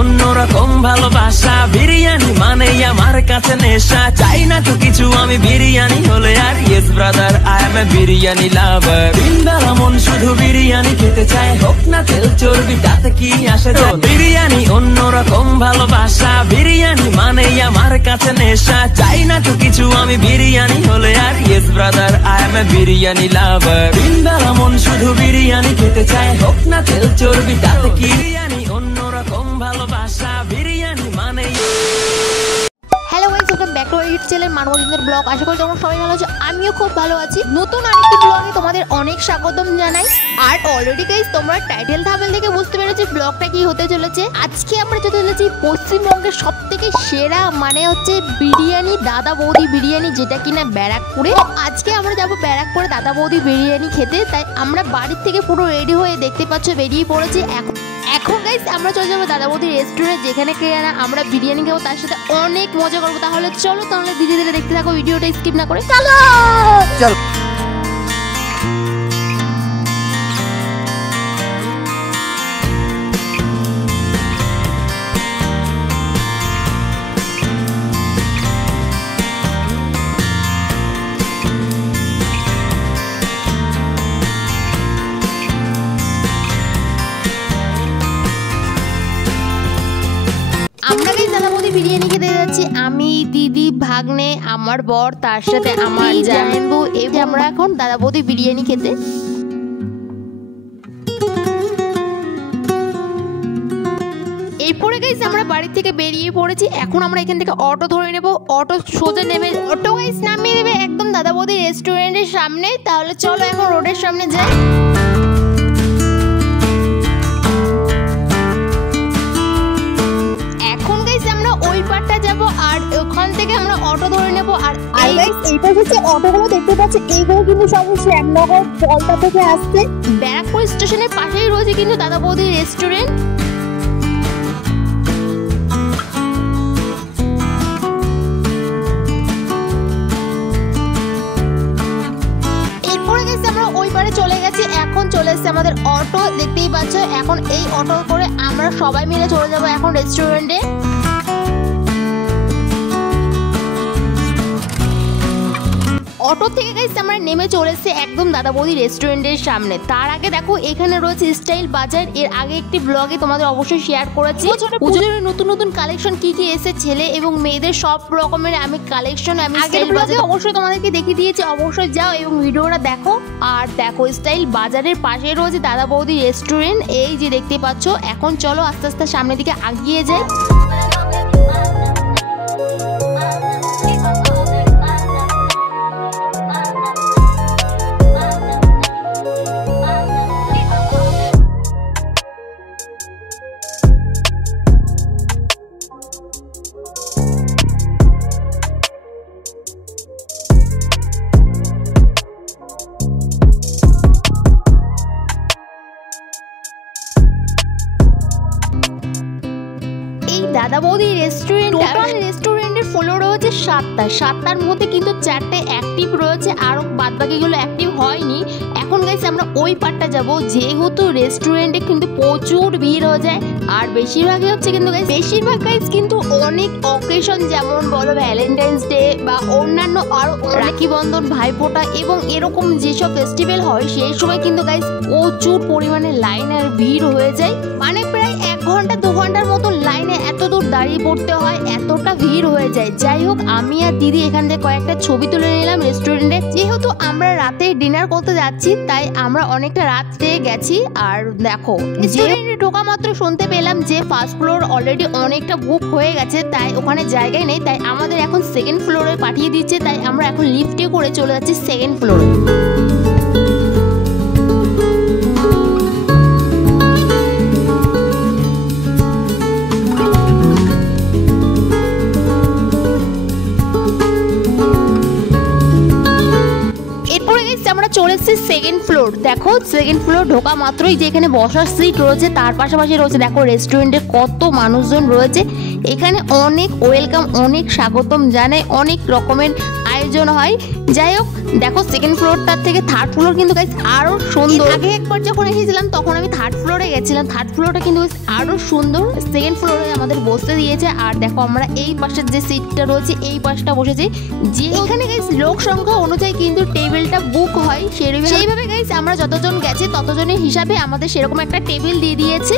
অন্যরকম ভালোবাসা, বিরিয়ানি মানে আমার কাছে নেশা। চাই না তো কিছু আমি বিরিয়ানি হলে আর, yes brother I M A biryani লাভার। দিনবেলা মন শুধু বিরিয়ানি খেতে চায়, হোক না তেল চর্বি তাতে কি আসে যায়। বিরিয়ানি অন্যরকম ভালোবাসা, বিরিয়ানি মানে আমার কাছে নেশা। চাই না তো কিছু আমি বিরিয়ানি হলে আর, yes brother I M A biryani লাভার। দিনবেলা মন শুধু বিরিয়ানি খেতে চায়, হোক না তেল চর্বি তাতে কি। বিরিয়ানি অন্যরকম ভালোবাসা, বিরিয়ানি মানে। Hello guys, welcome back to our YouTube channel মানবজিন্দের ব্লগ। আশা করি তোমরা সবাই ভালো আছো, আমিও খুব ভালো আছি। নতুন আরেকটি ব্লগে তোমাদের অনেক স্বাগতম জানাই। আর অলরেডি গাইস তোমরা টাইটেল থাম্বনেল থেকে বুঝতে পেরেছো ব্লগটা কি হতে চলেছে। আজকে আমরা যেতে চলেছি পশ্চিমবঙ্গের সবথেকে সেরা মানে হচ্ছে বিরিয়ানি, দাদা বৌদি বিরিয়ানি, যেটা কিনা ব্যারাকপুরে। আজকে আমরা যাবো ব্যারাকপুরে দাদা বৌদি বিরিয়ানি খেতে। তাই আমরা বাড়ির থেকে পুরো রেডি হয়ে দেখতে পাচ্ছ বেরিয়ে পড়েছি। এখন গাইস আমরা চলে যাবো দাদা বৌদি রেস্টুরেন্ট, যেখানে আমরা বিরিয়ানি খাবো, তার সাথে অনেক মজা করবো। তাহলে চলো, তাহলে ধীরে ধীরে দেখতে থাকো, ভিডিওটা স্কিপ না করে চলো চলো। আমরা গাইস দাদা বৌদি বিরিয়ানি খেতে যাচ্ছি, আমি, দিদি, ভাগ্নে, আমার বর, তার সাথে আমার জামাইবু। এই যে আমরা এখন দাদা বৌদি বিরিয়ানি খেতে। এরপরে গাইস আমরা বাড়ি থেকে বেরিয়ে পড়েছি। এখন আমরা এখান থেকে অটো ধরে নেব। অটো সোজা নেমে অটো গাইস নামিয়ে দেবে একদম দাদা বৌদি রেস্টুরেন্টের সামনে। তাহলে চলো এখন রোডের সামনে যাই। আর ওখান থেকে আমরা অটো ধরে নেব। আর এইটা হচ্ছে অটোগুলো দেখতে পাচ্ছি, এইগুলো কিন্তু সব শ্যামনগর পলতা থেকে আসছে। ব্যারাকপুর স্টেশনের পাশেই রয়েছে কিন্তু দাদা বৌদি রেস্টুরেন্ট। এরপরে গেছে আমরা ওই পারে চলে গেছি। এখন চলে এসেছে আমাদের অটো, দেখতেই পাচ্ছ। এখন এই অটো করে আমরা সবাই মিলে চলে যাবো এখন রেস্টুরেন্টে। অটো থেকে গাইস আমরা নেমে চলেছে একদম দাদা বৌদি রেস্টুরেন্টের সামনে। তার আগে দেখো এখানে রয়েছে স্টাইল বাজার। এর আগে একটি ব্লগে তোমাদের অবশ্যই শেয়ার করেছি পুজোর নতুন নতুন কালেকশন কি কি এসে, ছেলে এবং মেয়েদের সব রকমের আমি কালেকশন আমি স্টাইল ব্লগে অবশ্যই তোমাদেরকে দেখিয়ে দিয়েছি। অবশ্যই যাও এবং ভিডিওটা দেখো। আর দেখো স্টাইল বাজারের পাশে রয়েছে দাদা বৌদি রেস্টুরেন্ট, এই যে দেখতে পাচ্ছ। এখন চলো আস্তে আস্তে সামনের দিকে এগিয়ে যাই। দাদা বৌদি রেস্টুরেন্টের ফ্লোর রয়েছে 7টা। 7টার মধ্যে কিন্তু 4টে অ্যাক্টিভ রয়েছে, আর বাদ বাকিগুলো অ্যাক্টিভ হয়নি। এখন গাইস আমরা ওই পার্টটা যাব, যেহেতু রেস্টুরেন্টে কিন্তু প্রচুর ভিড় হয়ে যায়। আর বেশিরভাগই হচ্ছে কিন্তু বেশিরভাগ গাইস কিন্তু অনেক অকেশন, যেমন বলো ভ্যালেন্টাইন্স ডে বা অন্যান্য আরো রাখি বন্ধন, ভাইফোঁটা এবং এরকম যেসব ফেস্টিভ্যাল হয় সেই সময় কিন্তু গাইস প্রচুর পরিমাণে লাইন আর ভিড় হয়ে যায়। মানে প্রায় 1 ঘন্টা 2 ঘন্টার মতো লাইনে এত দূর দাঁড়িয়ে পড়তে হয়, এতটা ভিড় হয়ে যায়। যাই হোক, আমি আর দিদি এখান থেকে কয়েকটা ছবি তুলে নিলাম রেস্টুরেন্টে। যেহেতু আমরা রাতে ডিনার করতে যাচ্ছি, তাই আমরা অনেকটা রাত্রে গেছি। আর দেখো রেস্টুরেন্টে ঢোকা মাত্র শুনতে পেলাম যে ফার্স্ট ফ্লোর অলরেডি অনেকটা বুক হয়ে গেছে, তাই ওখানে জায়গায় নেই। তাই আমাদের এখন সেকেন্ড ফ্লোরে পাঠিয়ে দিচ্ছে। তাই আমরা এখন লিফটে করে চলে যাচ্ছি সেকেন্ড ফ্লোরে। চলে এসেছি সেকেন্ড ফ্লোর। দেখো সেকেন্ড ফ্লোর ঢোকা মাত্রই যে এখানে বসার সিট রয়েছে, তার পাশাপাশি রয়েছে দেখো রেস্টুরেন্টে কত মানুষজন রয়েছে। এখানে অনেক ওয়েলকাম, অনেক স্বাগতম জানায়, অনেক রকমের আয়োজন হয়। যাই হোক দেখো সেকেন্ড ফ্লোরটার থেকে থার্ড ফ্লোর কিন্তু গাইস আরো সুন্দর। আগে একবার যখন এসেছিলাম তখন আমি থার্ড ফ্লোরে গেছিলাম, থার্ড ফ্লোরটা কিন্তু আরো সুন্দর। সেকেন্ড ফ্লোরে আমাদের বসতে দিয়েছে। আর দেখো আমরা এই পাশের যে সিটটা রয়েছে এই পাশটা বসেছি, যে এখানে গাইস লোক সংখ্যা অনুযায়ী কিন্তু টেবিলটা বুক হয়। সেইভাবে গাইস আমরা যতজন গেছি ততজনের হিসাবে আমাদের সেরকম একটা টেবিল দিয়ে দিয়েছে।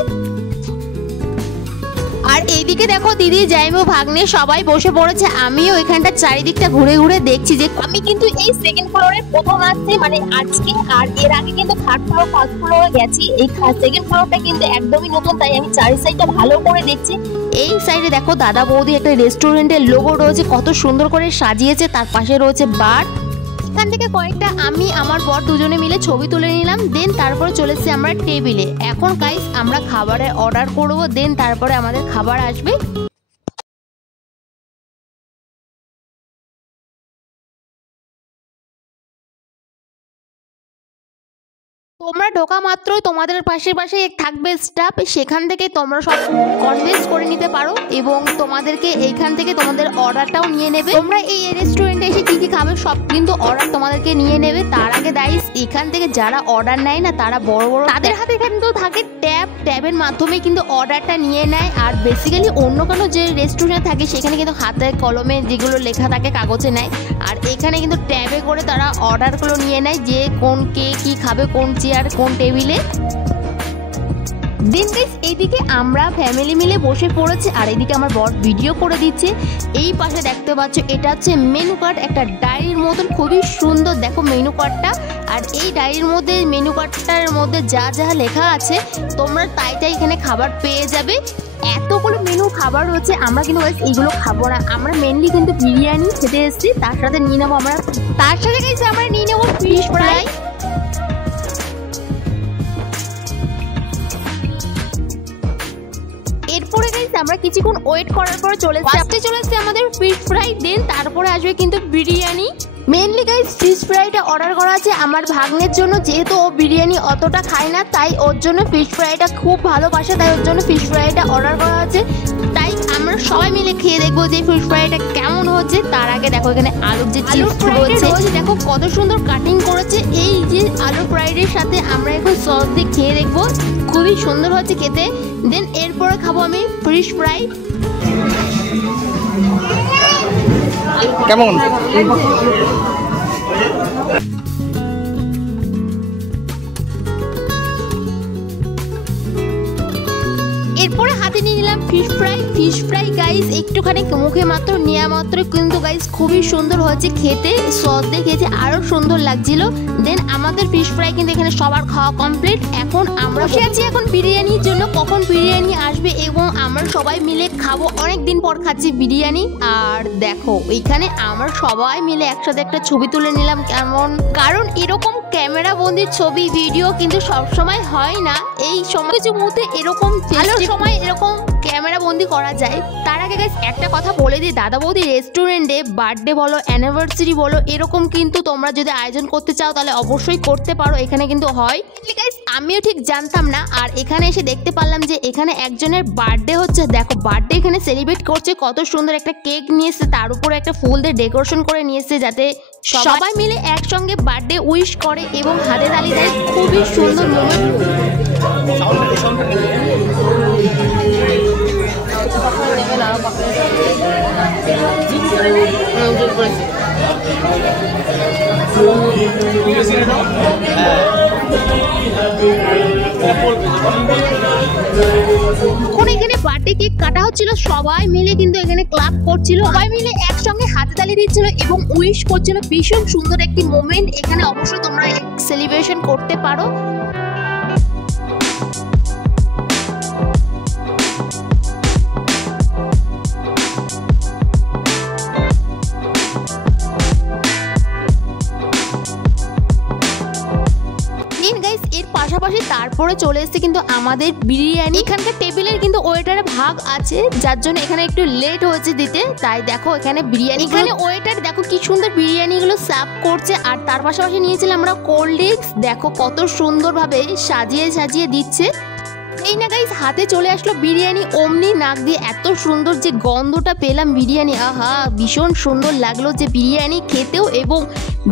আর এইদিকে দেখো দিদি জাইমু ভাগ্নে সবাই বসে পড়েছে। আমিও এখানটা চারিদিকটা ঘুরে ঘুরে দেখছি। যে আমি কিন্তু এই সেকেন্ড ফ্লোরে প্রথম আসছি মানে আজকে, আর এর আগে কিন্তু থার্ড ফ্লোর ফার্স্ট ফ্লোরে গেছি। এই সেকেন্ড ফ্লোরটা কিন্তু একদমই নতুন, তাই আমি চারি সাইডটা ভালো করে দেখছি। এই সাইডে দেখো দাদা বৌদি একটা রেস্টুরেন্টের লোগো রয়েছে, কত সুন্দর করে সাজিয়েছে। তার পাশে রয়েছে বার। এখান থেকে কয়েকটা আমি আমার বর দুজনে মিলে ছবি তুলে নিলাম। দেন তারপরে চলে এসেছি আমরা টেবিলে। এখন গাইস আমরা খাবারের অর্ডার করব, দেন তারপরে আমাদের খাবার আসবে। তোমরা ঢোকা মাত্রই তোমাদের পাশে থাকবে স্টাফ, সেখান থেকে তোমরা সব কনভিন্স করে নিতে পারো এবং তোমাদেরকে এইখান থেকে তোমাদের অর্ডারটাও নিয়ে নেবে। তোমরা এই রেস্টুরেন্টে এসে কি কি খাবে সব কিন্তু অর্ডার তোমাদেরকে নিয়ে নেবে। তার আগে গাইস এখান থেকে যারা অর্ডার নেয় না তারা বড় বড় তাদের হাতে কিন্তু থাকে ট্যাবের মাধ্যমে কিন্তু অর্ডারটা নিয়ে নেয়। আর বেসিক্যালি অন্য কোনো যে রেস্টুরেন্ট থাকে সেখানে কিন্তু হাতে কলমে যেগুলো লেখা থাকে কাগজে নেয়, আর এখানে কিন্তু ট্যাবে করে তারা অর্ডারগুলো নিয়ে নেয় যে কোন কে কি খাবে, কোন চেয়ার কোন টেবিলে। দেন গাইস এইদিকে আমরা ফ্যামিলি মিলে বসে পড়েছি, আর এইদিকে আমার বর ভিডিও করে দিচ্ছে। এই পাশে দেখতে পাচ্ছ এটা হচ্ছে মেনু কার্ড, একটা ডায়েরির মতন খুবই সুন্দর দেখো মেনু কার্ডটা। আর এই ডায়েরির মধ্যে মেনু কার্ডটার মধ্যে যা যা লেখা আছে তোমরা তাই এখানে খাবার পেয়ে যাবে। এতগুলো মেনু খাবার রয়েছে, আমরা কিন্তু গাইস এইগুলো খাবো না, আমরা মেনলি কিন্তু বিরিয়ানি খেতে এসেছি। তার সাথে নিয়ে নেবো আমরা নিয়ে নেবো ফিশ ফ্রাই। এরপরে গাইস আমরা কিছুক্ষণ ওয়েট করার পর চলে এসেছে আমাদের ফিশ ফ্রাই। দেন তারপরে আসবে কিন্তু বিরিয়ানি। মেনলি গাইস ফিশ ফ্রাইটা অর্ডার করা আছে আমার ভাগ্নের জন্য, যেহেতু ও বিরিয়ানি অতটা খায় না তাই ওর জন্য ফিশ ফ্রাইটা খুব ভালোবাসে, তাই ওর জন্য ফিশ ফ্রাইটা অর্ডার করা আছে। তাই আমরা সবাই মিলে খেয়ে দেখবো যে ফিশ ফ্রাইটা কেমন হচ্ছে। তার আগে দেখো এখানে আলুর যে চিপস রয়েছে দেখো কত সুন্দর কাটিং করেছে। এই যে আলু ফ্রাইডের সাথে আমরা এখন সস দিয়ে খেয়ে দেখবো, খুবই সুন্দর হচ্ছে খেতে। দেন এরপরে খাবো আমি ফিশ ফ্রাই। কেমন? এরপরে হাতে নিয়ে নিলাম ফিশ ফ্রাই গাইস একটুখানি মুখে মাত্র নেওয়া মাত্র কিন্তু গাইস খুবই সুন্দর হয়েছে খেতে, সস দিয়ে খেয়েছে আরো সুন্দর লাগছিল। দেন আমাদের ফিশ ফ্রাই কিন্তু এখানে সবার খাওয়া কমপ্লিট। এখন আমরা বসে আছি এখন বিরিয়ানির জন্য, কখন বিরিয়ানি আসবে এবং আমরা সবাই মিলে খাবো। অনেক দিন পর খাচ্ছি বিরিয়ানি। আর দেখো এইখানে আমরা সবাই মিলে একসাথে একটা ছবি তুলে নিলাম, কেমন কারণ এরকম ক্যামেরা বন্দির ছবি ভিডিও কিন্তু সব সময় হয় না। এই সময় কিছু মুহূর্তে এরকম ভালো সময় এরকম ক্যামেরা বন্দি করা যায়। তার আগে গাইস একটা কথা বলে দিই, দাদা বৌদি রেস্টুরেন্টে বার্থডে বলো অ্যানিভার্সারি বলো এরকম কিন্তু তোমরা যদি আয়োজন করতে চাও তাহলে অবশ্যই করতে পারো, এখানে কিন্তু হয়। গাইস আমিও ঠিক জানতাম না, আর এখানে এসে দেখতে পারলাম যে এখানে একজনের বার্থডে হচ্ছে। দেখো বার্থডে এখানে সেলিব্রেট করছে, কত সুন্দর একটা কেক নিয়ে এসেছে, তার উপরে একটা ফুল দিয়ে ডেকোরেশন করে নিয়ে এসেছে যাতে সবাই মিলে একসঙ্গে বার্থডে উইশ করে এবং হাতে তালি দেয়। খুবই সুন্দর মোমেন্ট। এখন এখানে বার্থডে কেক কাটা হচ্ছিল, সবাই মিলে কিন্তু এখানে ক্লাব করছিল, সবাই মিলে একসঙ্গে হাতে তালি দিচ্ছিল এবং উইশ করছিল। ভীষণ সুন্দর একটি মোমেন্ট, এখানে অবশ্যই তোমরা সেলিব্রেশন করতে পারো। এর পাশাপাশি তারপরে চলে এসেছে কিন্তু আমাদের বিরিয়ানি। এখানকার টেবিলের কিন্তু ওয়েটারের ভাগ আছে, যার জন্য এখানে একটু লেট হয়েছে দিতে। তাই দেখো এখানে বিরিয়ানি, এখানে ওয়েটার দেখো কি সুন্দর বিরিয়ানি গুলো সার্ভ করছে। আর তার পাশাপাশি নিয়েছিলাম আমরা কোল্ড ড্রিঙ্কস, দেখো কত সুন্দর ভাবে সাজিয়ে দিচ্ছে। এই না গাইস হাতে চলে আসলো বিরিয়ানি, অমনি নাক দিয়ে এত সুন্দর যে গন্ধটা পেলাম বিরিয়ানি, আহা ভীষণ সুন্দর লাগলো যে বিরিয়ানি খেতেও এবং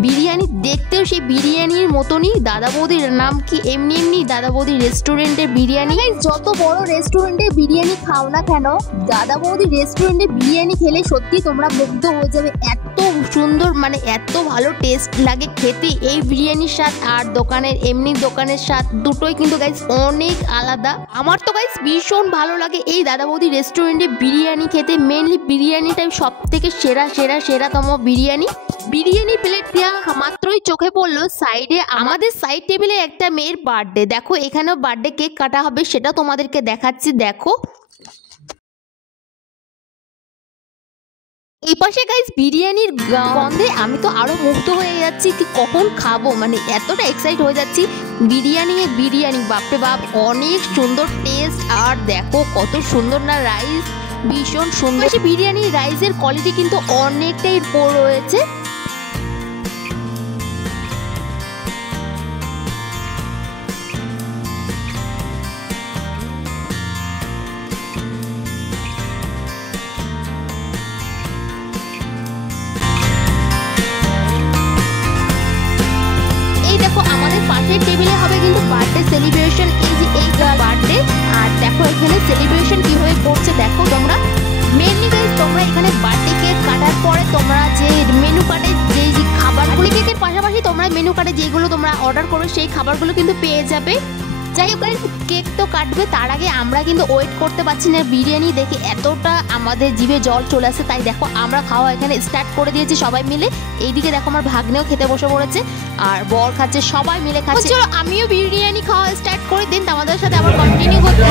বিরিয়ানি দেখতেও সেই বিরিয়ানির মতনই। দাদা বৌদির নাম কি এমনি এমনি দাদা বৌদি রেস্টুরেন্টের বিরিয়ানি। যত বড় রেস্টুরেন্টে বিরিয়ানি খাও না কেন, দাদা বৌদি রেস্টুরেন্টে বিরিয়ানি খেলে সত্যি তোমরা মুগ্ধ হয়ে যাবে। এত সুন্দর মানে এত ভালো টেস্ট লাগে খেতে এই বিরিয়ানির স্বাদ আর দোকানের এমনি দোকানের স্বাদ দুটোই কিন্তু গাইস অনেক আলাদা। আমার তো গাইস ভীষণ ভালো লাগে এই দাদা বৌদি রেস্টুরেন্টে বিরিয়ানি খেতে। মেনলি বিরিয়ানিটাই সব থেকে সেরাতম বিরিয়ানি। বিরিয়ানি প্লেট দেওয়া মাত্রই চোখে পড়লো সাইডে আমাদের সাইড টেবিলে একটা মেয়ের বার্থডে। দেখো এখানেও বার্থডে কেক কাটা হবে, সেটা তোমাদেরকে দেখাচ্ছি। দেখো এই পাশে গাইস বিরিয়ানির গন্ধে আমি তো আরো মুগ্ধ হয়ে যাচ্ছি কি কখন খাবো, মানে এতটা এক্সাইট হয়ে যাচ্ছি। বিরিয়ানি বাপরে বাপ অনেক সুন্দর টেস্ট। আর দেখো কত সুন্দর না রাইস, ভীষণ সুন্দর। বিরিয়ানির রাইসের কোয়ালিটি কিন্তু অনেকটাই বড় রয়েছে। পাশের টেবিলে হবে কিন্তু বার্থডে সেলিব্রেশন, এই যে এই বার্থডে। আর দেখো এখানে সেলিব্রেশন কিভাবে করছে দেখো তোমরা। মেনলি গাইস তোমরা এখানে বার্থডে কেক কাটার পরে তোমরা যে মেনু কার্ডে যে খাবারগুলি, কেকের পাশাপাশি তোমরা মেনু কার্ডে যেগুলো তোমরা অর্ডার করবে সেই খাবারগুলো কিন্তু পেয়ে যাবে। যাই হোক গাইস কেক তো কাটবে, তার আগে আমরা কিন্তু ওয়েট করতে পারছি না। বিরিয়ানি দেখে এতটা আমাদের জিভে জল চলে আসে, তাই দেখো আমরা খাওয়া এখানে স্টার্ট করে দিয়েছি সবাই মিলে। এইদিকে দেখো আমার ভাগ্নেও খেতে বসে পড়েছে আর বর খাচ্ছে, সবাই মিলে খাচ্ছে। চলো আমিও বিরিয়ানি খাওয়া স্টার্ট করে দিন, আমাদের সাথে আবার কন্টিনিউ করতে।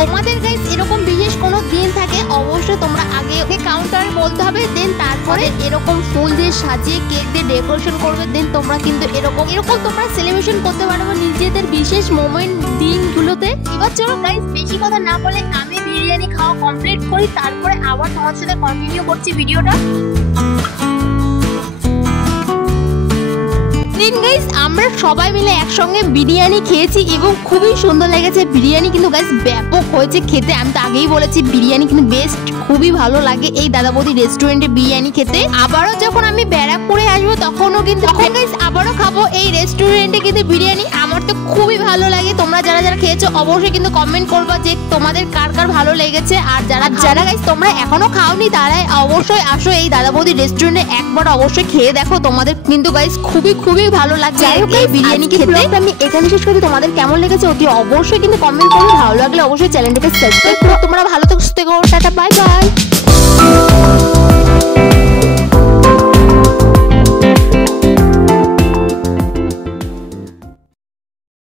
তোমাদের গাইস এরকম বিশেষ কোনো দিন থাকে অবশ্যই তোমরা আগে কাউন্টারে বলতে হবে, দেন তারপরে এরকম ফুল দিয়ে সাজিয়ে কেক দিয়ে ডেকোরেশন করবে, দেন তোমরা কিন্তু এরকম তোমরা সেলিব্রেশন করতে পারবে নিজেদের বিশেষ মোমেন্ট দিনগুলোতে। এবার চলো গাইস বেশি কথা না বলে আমি বিরিয়ানি খাওয়া কমপ্লিট করি, তারপরে আবার তোমার সাথে কন্টিনিউ করছি ভিডিওটা। গাইস আমরা সবাই মিলে একসঙ্গে বিরিয়ানি খেয়েছি এবং খুবই সুন্দর লেগেছে। বিরিয়ানি কিন্তু গাইস ব্যাপক হয়েছে খেতে, আমি তো আগেই বলেছি বিরিয়ানি কিন্তু বেস্ট, খুবই ভালো লাগে এই দাদা বৌদি রেস্টুরেন্টে বিরিয়ানি খেতে। আবারও যখন আমি ব্যারাকপুরে আসবো তখনও কিন্তু গাইস আবারও খাবো এই রেস্টুরেন্টে কিন্তু বিরিয়ানি। আমার তো খুবই ভালো লাগে। তোমরা যারা যারা খেয়েছো অবশ্যই কিন্তু কমেন্ট করবা যে তোমাদের কার কার ভালো লেগেছে। আর যারা গাইস তোমরা এখনো খাওনি তারাই অবশ্যই আসো এই দাদা বৌদি রেস্টুরেন্টে, একবার অবশ্যই খেয়ে দেখো, তোমাদের কিন্তু গাইস খুবই ভালো লাগছে এই বিরিয়ানি খেতে। আমি এখানে শেষ করি, তোমাদের কেমন লেগেছে অতি অবশ্যই কিন্তু কমেন্ট করো। ভালো লাগলে অবশ্যই চ্যানেলটাকে সাবস্ক্রাইব করো। তোমরা ভালো থেকো, টাটা বাই বাই।